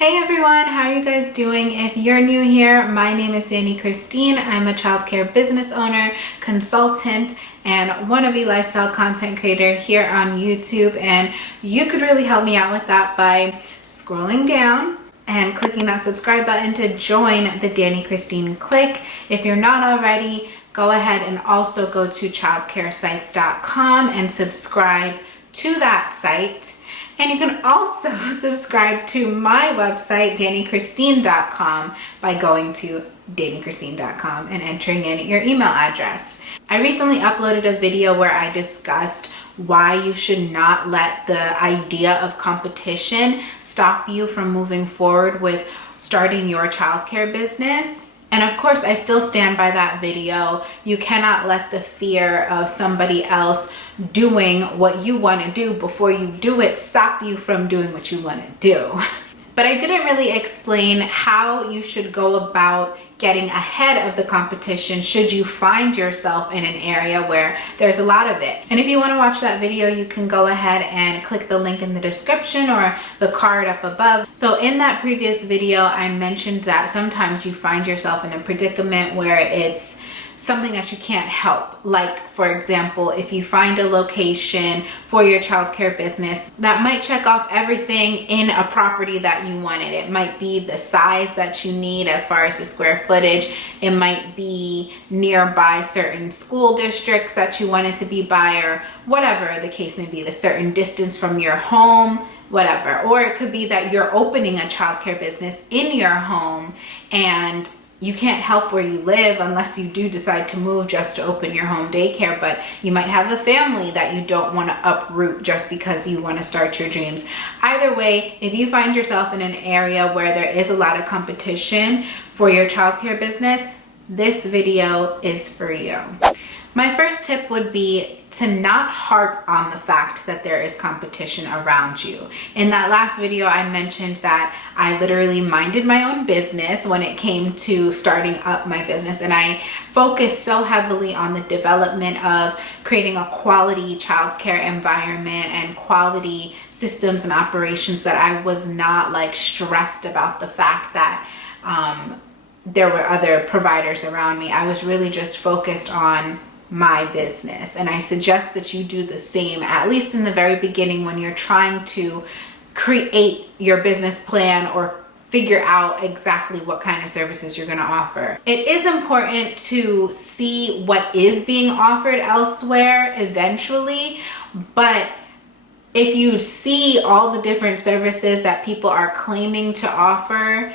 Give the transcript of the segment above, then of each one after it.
Hey everyone, how are you guys doing? If you're new here, my name is Danny Christine. I'm a childcare business owner, consultant, and wannabe lifestyle content creator here on YouTube. And you could really help me out with that by scrolling down and clicking that subscribe button to join the Danny Christine clique. If you're not already, go ahead and also go to childcaresites.com and subscribe to that site. And you can also subscribe to my website, dannychristine.com, by going to dannychristine.com and entering in your email address. I recently uploaded a video where I discussed why you should not let the idea of competition stop you from moving forward with starting your childcare business. And of course, I still stand by that video. You cannot let the fear of somebody else doing what you want to do before you do it stop you from doing what you want to do. But I didn't really explain how you should go about getting ahead of the competition should you find yourself in an area where there's a lot of it. And if you want to watch that video, you can go ahead and click the link in the description or the card up above. So in that previous video, I mentioned that sometimes you find yourself in a predicament where it's something that you can't help. Like, for example, if you find a location for your childcare business that might check off everything in a property that you wanted. It might be the size that you need as far as the square footage. It might be nearby certain school districts that you wanted to be by, or whatever the case may be, the certain distance from your home, whatever. Or it could be that you're opening a childcare business in your home and you can't help where you live unless you do decide to move just to open your home daycare, but you might have a family that you don't want to uproot just because you want to start your dreams. Either way, if you find yourself in an area where there is a lot of competition for your childcare business, this video is for you. My first tip would be to not harp on the fact that there is competition around you. In that last video, I mentioned that I literally minded my own business when it came to starting up my business, and I focused so heavily on the development of creating a quality childcare environment and quality systems and operations that I was not like stressed about the fact that there were other providers around me. I was really just focused on my business, and I suggest that you do the same, at least in the very beginning when you're trying to create your business plan or figure out exactly what kind of services you're going to offer. It is important to see what is being offered elsewhere eventually, but if you see all the different services that people are claiming to offer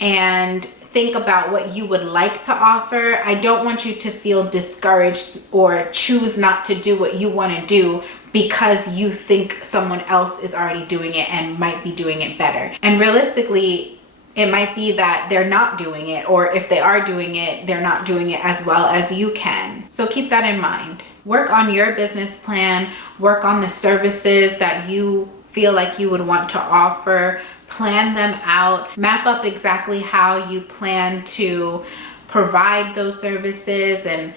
and think about what you would like to offer, I don't want you to feel discouraged or choose not to do what you want to do because you think someone else is already doing it and might be doing it better. And realistically, it might be that they're not doing it, or if they are doing it, they're not doing it as well as you can. So keep that in mind. Work on your business plan, work on the services that you feel like you would want to offer, plan them out, map up exactly how you plan to provide those services, and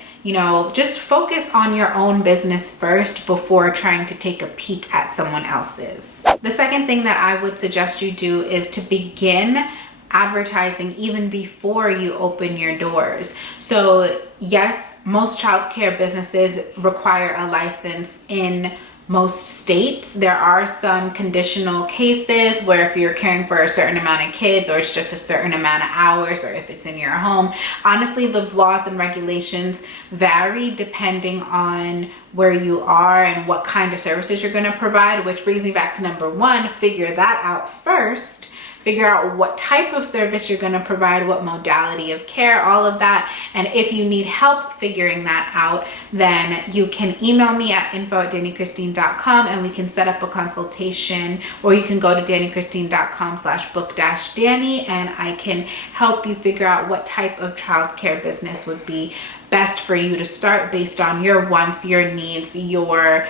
just focus on your own business first before trying to take a peek at someone else's. The second thing that I would suggest you do is to begin advertising even before you open your doors. So yes, most childcare businesses require a license in most states. There are some conditional cases where if you're caring for a certain amount of kids, or it's just a certain amount of hours, or if it's in your home. Honestly, the laws and regulations vary depending on where you are and what kind of services you're going to provide, which brings me back to number one: figure that out first. Figure out what type of service you're going to provide, what modality of care, all of that. And if you need help figuring that out, then you can email me at info@dannychristine.com and we can set up a consultation, or you can go to dannychristine.com/book-danny and I can help you figure out what type of childcare business would be best for you to start based on your wants, your needs, your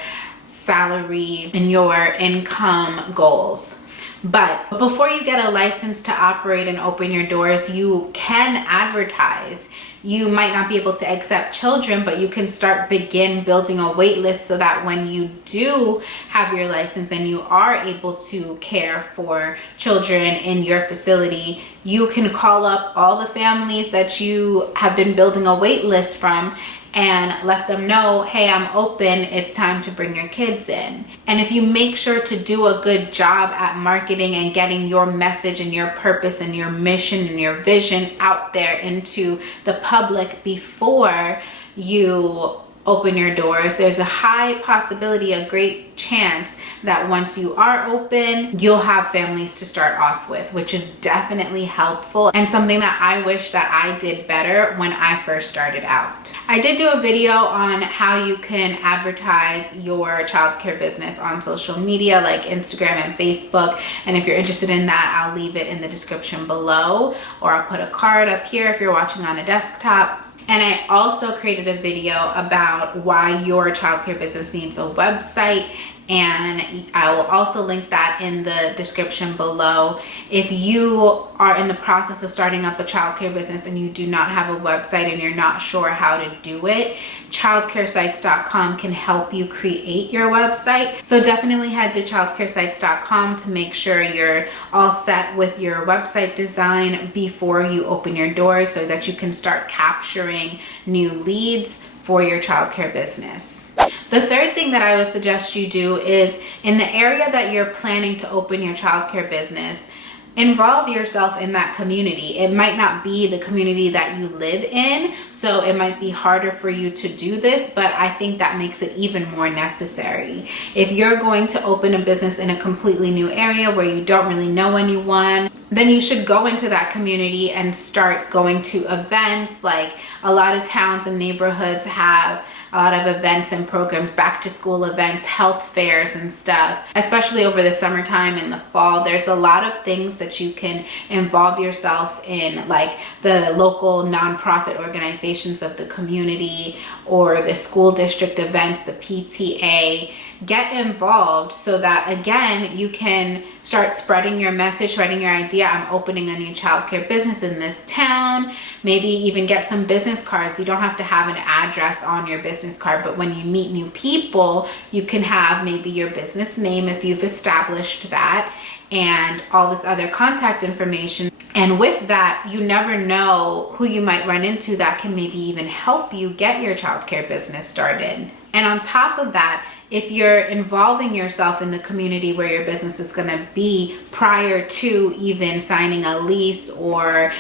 salary, and your income goals. But before you get a license to operate and open your doors, you can advertise. you might not be able to accept children, but you can begin building a wait list so that when you do have your license and you are able to care for children in your facility, you can call up all the families that you have been building a wait list from and let them know, hey, I'm open, it's time to bring your kids in. And if you make sure to do a good job at marketing and getting your message and your purpose and your mission and your vision out there into the public before you open your doors, there's a high possibility, a great chance that once you are open, you'll have families to start off with, which is definitely helpful and something that I wish that I did better when I first started out. I did do a video on how you can advertise your childcare business on social media like Instagram and Facebook. And if you're interested in that, I'll leave it in the description below, or I'll put a card up here if you're watching on a desktop. And I also created a video about why your childcare business needs a website, and I will also link that in the description below. If you are in the process of starting up a childcare business and you do not have a website and you're not sure how to do it, childcaresites.com can help you create your website. So definitely head to childcaresites.com to make sure you're all set with your website design before you open your doors so that you can start capturing new leads for your childcare business. The third thing that I would suggest you do is, in the area that you're planning to open your childcare business, involve yourself in that community. It might not be the community that you live in, so it might be harder for you to do this, but I think that makes it even more necessary. If you're going to open a business in a completely new area where you don't really know anyone, then you should go into that community and start going to events. Like, a lot of towns and neighborhoods have a lot of events and programs, back to school events, health fairs and stuff, especially over the summertime and the fall. There's a lot of things that you can involve yourself in, like the local nonprofit organizations of the community or the school district events, the PTA. Get involved so that, again, you can start spreading your message, spreading your idea. I'm opening a new childcare business in this town. Maybe even get some business cards. You don't have to have an address on your business card, but when you meet new people, you can have maybe your business name if you've established that, and all this other contact information. And with that, you never know who you might run into that can maybe even help you get your childcare business started. And on top of that, if you're involving yourself in the community where your business is going to be prior to even signing a lease or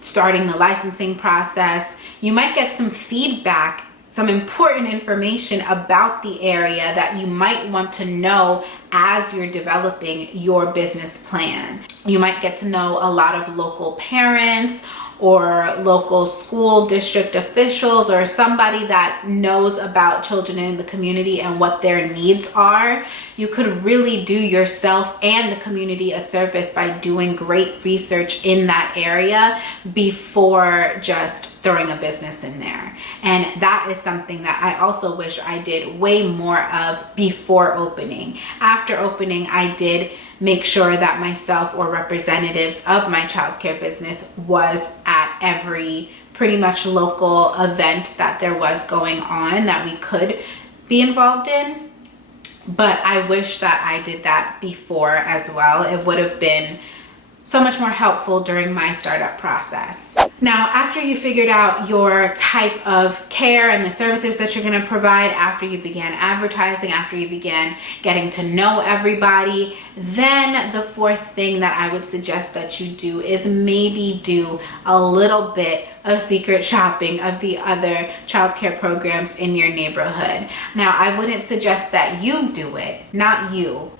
starting the licensing process, you might get some feedback, some important information about the area that you might want to know as you're developing your business plan. You might get to know a lot of local parents or local school district officials or somebody that knows about children in the community and what their needs are. You could really do yourself and the community a service by doing great research in that area before just throwing a business in there. And that is something that I also wish I did way more of before opening. After opening, I did make sure that myself or representatives of my childcare business was at every pretty much local event that there was going on that we could be involved in. But I wish that I did that before as well. It would have been so much more helpful during my startup process. Now, after you figured out your type of care and the services that you're going to provide, after you began advertising, after you began getting to know everybody, then the fourth thing that I would suggest that you do is maybe do a little bit of secret shopping of the other childcare programs in your neighborhood. Now, I wouldn't suggest that you do it, not you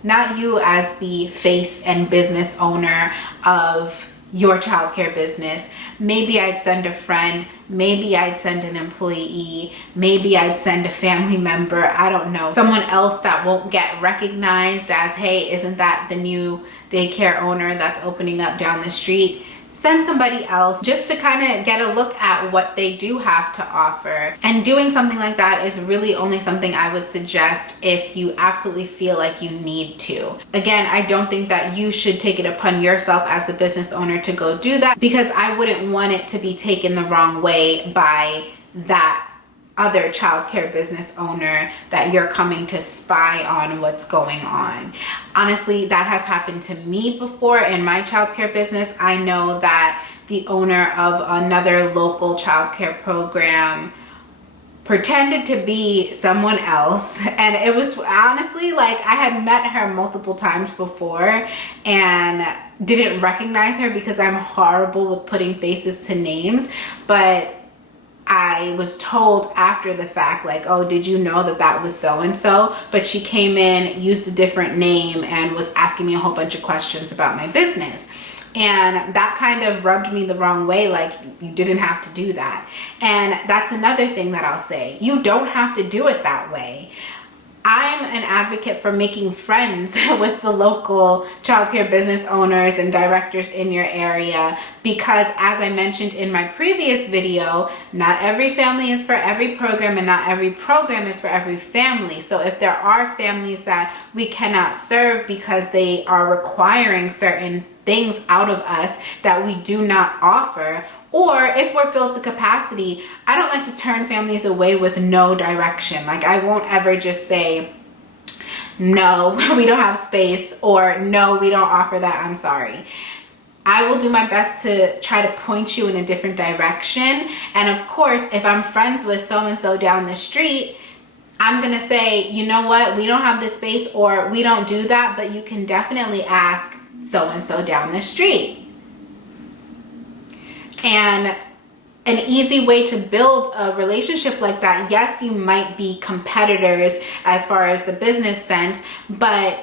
as the face and business owner of your childcare business. Maybe I'd send a friend, maybe I'd send an employee, maybe I'd send a family member, I don't know, someone else that won't get recognized as, hey, isn't that the new daycare owner that's opening up down the street? send somebody else just to kind of get a look at what they do have to offer. And doing something like that is really only something I would suggest if you absolutely feel like you need to. Again, I don't think that you should take it upon yourself as a business owner to go do that, because I wouldn't want it to be taken the wrong way by that other childcare business owner that you're coming to spy on what's going on. Honestly, that has happened to me before in my childcare business. I know that the owner of another local childcare program pretended to be someone else, and it was honestly like I had met her multiple times before and didn't recognize her because I'm horrible with putting faces to names, but I was told after the fact, like, oh, did you know that that was so-and-so? But she came in, used a different name, and was asking me a whole bunch of questions about my business. And that kind of rubbed me the wrong way, like, you didn't have to do that. And that's another thing that I'll say. You don't have to do it that way. I'm an advocate for making friends with the local childcare business owners and directors in your area, because as I mentioned in my previous video, not every family is for every program and not every program is for every family. So if there are families that we cannot serve because they are requiring certain things out of us that we do not offer, or if we're filled to capacity, I don't like to turn families away with no direction. Like, I won't ever just say, no, we don't have space, or no, we don't offer that, I'm sorry. I will do my best to try to point you in a different direction. And of course, if I'm friends with so-and-so down the street, I'm gonna say, you know what, we don't have the space, or we don't do that, but you can definitely ask so-and-so down the street. And an easy way to build a relationship like that, yes, you might be competitors as far as the business sense, but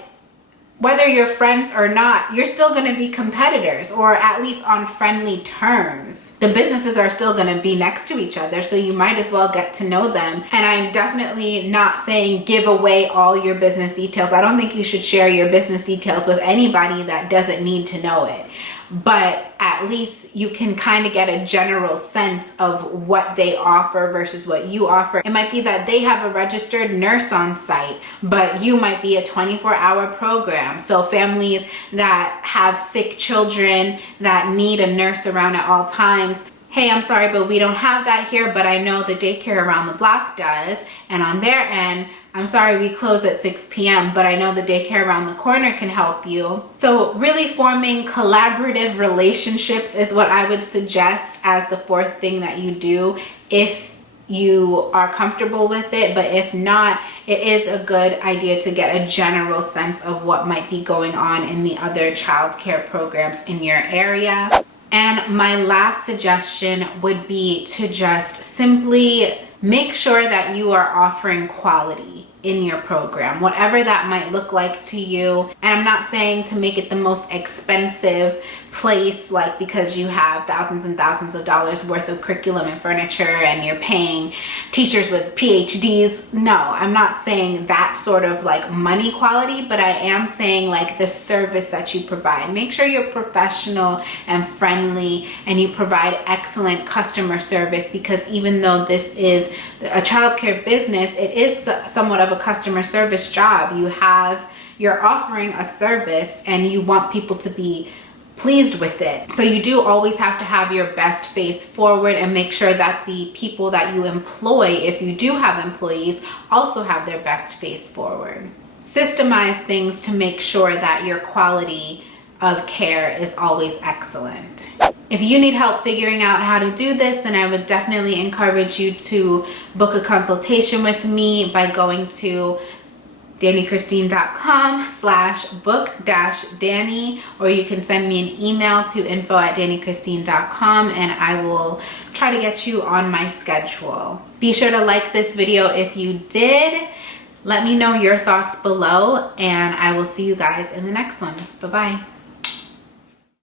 whether you're friends or not, you're still going to be competitors, or at least on friendly terms. The businesses are still going to be next to each other, so you might as well get to know them. And I'm definitely not saying give away all your business details. I don't think you should share your business details with anybody that doesn't need to know it. But at least you can kind of get a general sense of what they offer versus what you offer. It might be that they have a registered nurse on site, but you might be a 24-hour program. So families that have sick children that need a nurse around at all times, hey, I'm sorry, but we don't have that here, but I know the daycare around the block does. And on their end, I'm sorry, we close at 6 p.m., but I know the daycare around the corner can help you. So really forming collaborative relationships is what I would suggest as the fourth thing that you do if you are comfortable with it. But if not, it is a good idea to get a general sense of what might be going on in the other childcare programs in your area. And my last suggestion would be to just simply make sure that you are offering quality in your program, whatever that might look like to you. And I'm not saying to make it the most expensive place, like because you have thousands and thousands of dollars worth of curriculum and furniture and you're paying teachers with PhDs. No, I'm not saying that sort of like money quality, but I am saying like the service that you provide. Make sure you're professional and friendly and you provide excellent customer service, because even though this is a childcare business, it is somewhat of a customer service job. You're offering a service and you want people to be pleased with it. So you do always have to have your best face forward and make sure that the people that you employ, if you do have employees, also have their best face forward. Systemize things to make sure that your quality of care is always excellent. If you need help figuring out how to do this, then I would definitely encourage you to book a consultation with me by going to dannychristine.com/book-danny, or you can send me an email to info@dannychristine.com and I will try to get you on my schedule. Be sure to like this video if you did. Let me know your thoughts below and I will see you guys in the next one. Bye-bye.